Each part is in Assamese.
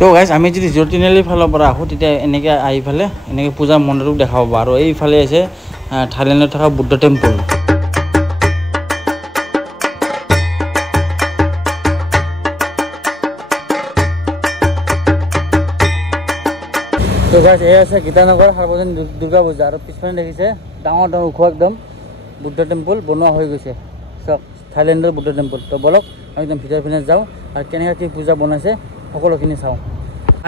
তো গাইজ আমি যদি জিৰ' তিনিআলিৰ ফালৰ পৰা আহোঁ তেতিয়া এনেকৈ আহি পেলাই এনেকৈ পূজা মণ্ডপটো দেখা পাব আৰু এইফালে আছে থাইলেণ্ডত থকা বুদ্ধ টেম্পল। তো গাইজ এই আছে গীতানগৰ সাৰ্বজনীন দুৰ্গা পূজা আৰু পিছফালে দেখিছে ডাঙৰ ওখ একদম বুদ্ধ টেম্পল বনোৱা হৈ গৈছে চব থাইলেণ্ডৰ বুদ্ধ টেম্পল। তো বলক আমি একদম ভিতৰ পিনে যাওঁ আৰু কেনেকৈ কি পূজা বনাইছে সকলোখিনি চাওঁ।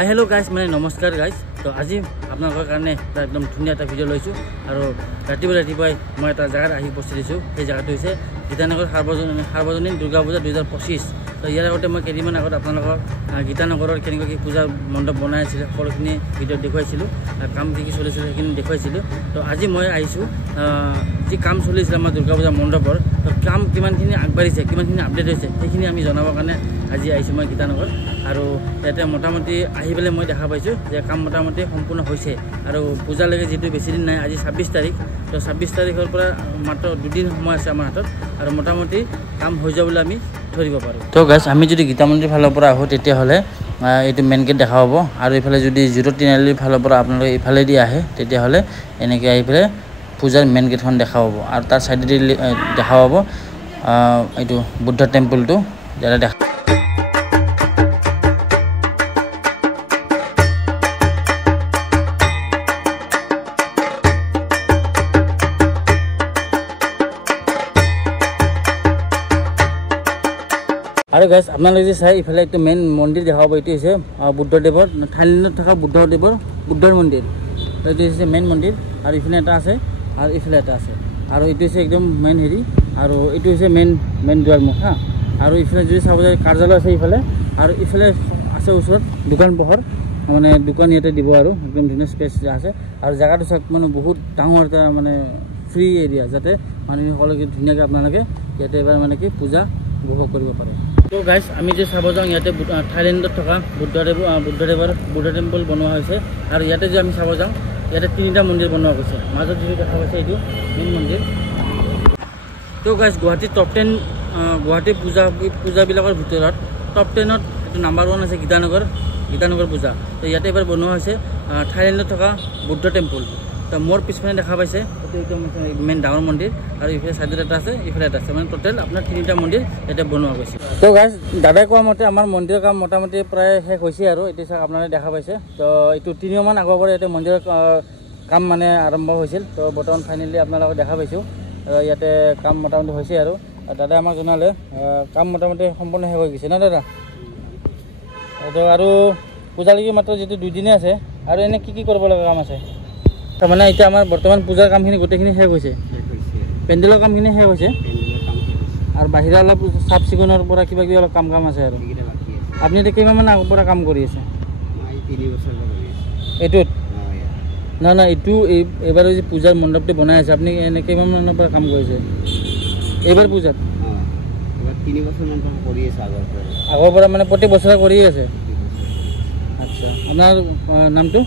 হেল্ল' গাইজ মানে নমস্কাৰ গাইজ। তো আজি আপোনালোকৰ কাৰণে এটা একদম ধুনীয়া এটা ভিডিঅ' লৈছোঁ আৰু ৰাতিপুৱাই মই এটা জেগাত আহি উপস্থিত দিছোঁ। সেই জেগাটো হৈছে গীতানগৰ সাৰ্বজনীন দুৰ্গা পূজা 2025। তো ইয়াৰ আগতে মই কেইদিনমান আগত আপোনালোকৰ গীতানগৰৰ কেনেকৈ কি পূজা মণ্ডপ বনাই আছিলে সকলোখিনি ভিডিঅ'ত দেখুৱাইছিলোঁ, কাম কি চলিছিলে সেইখিনি দেখুৱাইছিলোঁ। তো আজি মই আহিছোঁ যি কাম চলিছিলে আমাৰ দুৰ্গা পূজা মণ্ডপৰ, তো কাম কিমানখিনি আগবাঢ়িছে কিমানখিনি আপডেট হৈছে সেইখিনি আমি জনাবৰ কাৰণে আজি আহিছোঁ মই গীতানগৰ। আৰু ইয়াতে মোটামুটি আহি পেলাই মই দেখা পাইছোঁ যে কাম মোটামুটি সম্পূৰ্ণ হৈছে আৰু পূজালৈকে যিটো বেছিদিন নাই, আজি 26 তাৰিখ। তো 26 তাৰিখৰ পৰা মাত্ৰ 2 দিন সময় আছে আমাৰ হাতত আৰু মোটামুটি কাম হৈ যাব বুলি আমি ধৰিব পাৰোঁ। তো গাইজ আমি যদি গীতা মন্দিৰ ফালৰ পৰা আহোঁ তেতিয়াহ'লে এইটো মেইন গেট দেখা পাব আৰু এইফালে যদি জিৰ' তিনিআলিৰ ফালৰ পৰা আপোনালোকে এইফালেদি আহে তেতিয়াহ'লে এনেকৈ আহি পেলাই পূজাৰ মেইন গেটখন দেখা পাব আৰু তাৰ ছাইডেদি দেখা পাব এইটো বুদ্ধ টেম্পলটো যাতে দেখা। আৰু গাইজ আপোনালোকে যদি চাই ইফালে এইটো মেইন মন্দিৰ দেখা পাব, এইটো হৈছে বুদ্ধদেৱৰ থাইলেণ্ডত থকা বুদ্ধৰ মন্দিৰ। তো এইটো হৈছে মেইন মন্দিৰ আৰু ইফালে এটা আছে আৰু ইফালে এটা আছে আৰু এইটো হৈছে একদম মেইন হেৰি আৰু এইটো হৈছে মেইন দুৱাৰমুখ হা। আৰু ইফালে যদি চাব যায় কাৰ্যালয় আছে ইফালে আৰু ইফালে আছে ওচৰত দোকান পোহৰ, মানে দোকান ইয়াতে দিব আৰু একদম ধুনীয়া স্পেচ আছে আৰু জেগাটো চাওক মানে বহুত ডাঙৰ এটা মানে ফ্ৰী এৰিয়া, যাতে মানুহসকলকে ধুনীয়াকৈ আপোনালোকে ইয়াতে এবাৰ মানে কি পূজা উপভোগ কৰিব পাৰে। তো গাইজ আমি যে চাব যাওঁ ইয়াতে থাইলেণ্ডত থকা বুদ্ধদেৱৰ বুদ্ধ টেম্পল বনোৱা হৈছে আৰু ইয়াতে যে আমি চাব যাওঁ ইয়াতে 3টা মন্দিৰ বনোৱা গৈছে। মাজত যিটো দেখা পাইছে এইটো মেইন মন্দিৰ। তো গাইজ গুৱাহাটীৰ টপ 10 গুৱাহাটী পূজাবিলাকৰ ভিতৰত টপ 10ত এইটো নাম্বাৰ 1 আছে গীতানগৰ পূজা। তো ইয়াতে এবাৰ বনোৱা হৈছে থাইলেণ্ডত থকা বুদ্ধ টেম্পল। তো মোৰ পিছফালে দেখা পাইছে এইটো একদম মেইন ডাঙৰ মন্দিৰ আৰু ইফালে ছাইডত এটা আছে ইফালে এটা আছে, মানে টোটেল আপোনাৰ 3টা মন্দিৰ ইয়াতে বনোৱা গৈছে। তো গাইজ দাদাই কোৱা মতে আমাৰ মন্দিৰৰ কাম মোটামুটি প্ৰায় শেষ হৈছে আৰু এতিয়া চাওক আপোনালোকে দেখা পাইছে। তো এইটো 3 মাহ আগৰ পৰা ইয়াতে মন্দিৰৰ কাম মানে আৰম্ভ হৈছিল। তো বৰ্তমান ফাইনেলি আপোনালোকে দেখা পাইছোঁ ইয়াতে কাম মোটামুটি হৈছে আৰু দাদাই আমাক জনালে কাম মোটামুটি সম্পূৰ্ণ শেষ হৈ গৈছে ন দাদা। তো আৰু পূজালৈকে মাত্ৰ যিটো 2 দিনে আছে আৰু এনে কি কৰিব লগা কাম আছে? তাৰমানে এতিয়া আমাৰ বৰ্তমান পূজাৰ কামখিনি গোটেইখিনি শেষ হৈছে, পেণ্ডেলৰ কামখিনি শেষ হৈছে আৰু বাহিৰা অলপ চাফ চিকুণৰ পৰা কিবা অলপ কাম আছে আৰু আপুনি এতিয়া কিমানমান আগৰ পৰা কাম কৰি আছে? 3 বছৰ এইটোত না এইটো এইবাৰ যে পূজাৰ মণ্ডপটো বনাই আছে আপুনি এনে কিমানমানৰ পৰা কাম কৰিছে এইবাৰ পূজাত? এবাৰ 3 বছৰমান কৰি আছে আগৰ পৰা মানে প্ৰতি বছৰে কৰি আছে। আচ্ছা, আপোনাৰ নামটো?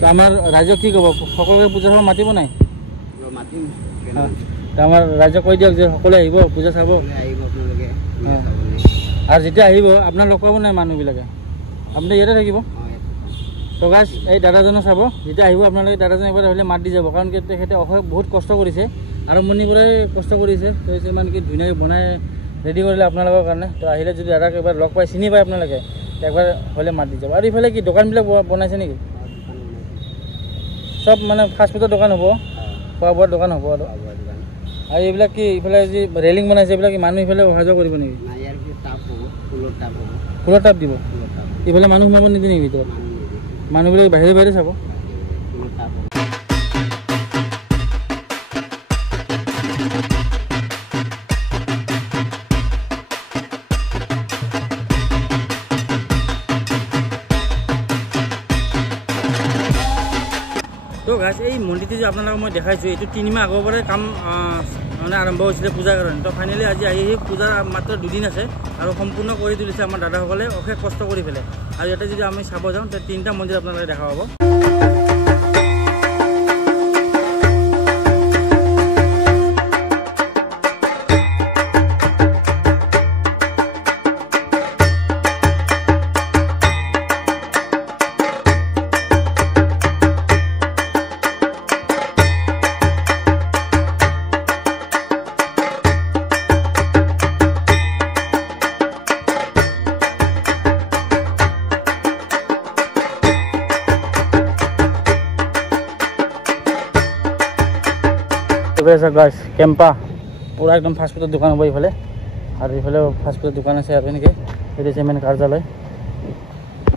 তো আমাৰ ৰাইজক কি ক'ব? সকলোকে পূজাৰ সময় মাতিব নাই? আমাৰ ৰাইজক কৈ দিয়ক যে সকলোৱে আহিব পূজা চাব আৰু যেতিয়া আহিব আপোনাক লগ পাব নাই মানুহবিলাকে? আপুনি ইয়াতে থাকিব। তো গাইজ এই দাদাজনক চাব, যেতিয়া আহিব আপোনালোকে দাদাজন এবাৰ আহিলে মাত দি যাব, কাৰণ কি তেখেতে বহুত কষ্ট কৰিছে আৰম্ভণিৰ পৰাই কষ্ট কৰিছে। তো ইমান কি ধুনীয়াকৈ বনাই ৰেডি কৰিলে আপোনালোকৰ কাৰণে। তো আহিলে যদি দাদাক এবাৰ লগ পাই চিনি পায় আপোনালোকে একবাৰ হ'লে মাত দি যাব। আৰু ইফালে কি দোকানবিলাক বনাইছে নেকি? চব মানে ফাষ্টফুডৰ দোকান হ'ব, খোৱা বোৱাৰ দোকান হ'ব আৰু এইবিলাক কি ইফালে যি ৰেলিং বনাইছে এইবিলাক মানুহ ইফালে অহা যোৱা কৰিব নেকি? ফুলৰ টাপ দিব। ইফালে মানুহ সোমাব নিদিয়ে নেকি ভিতৰত? মানুহবিলাক বাহিৰে চাব। তো গাইজ এই মন্দিৰটো যে আপোনালোকক মই দেখাইছোঁ এইটো 3 মাহ আগৰ পৰাই কাম মানে আৰম্ভ হৈছিলে পূজাৰ কাৰণে। তো ফাইনেলি আজি আহি পূজাৰ মাত্ৰ 2 দিন আছে আৰু সম্পূৰ্ণ কৰি তুলিছে আমাৰ দাদাসকলে অশেষ কষ্ট কৰি পেলাই। আৰু ইয়াতে যদি আমি চাব যাওঁ তে 3টা মন্দিৰ আপোনালোকে দেখা পাব। এইফালে আছে গাছ কেম্পা পুৰা একদম ফাষ্টফুডৰ দোকান হ'ব এইফালে আৰু এইফালে ফাষ্টফুডৰ দোকান আছে আৰু এনেকৈ এইটো হৈছে মেইন কাৰ্যালয়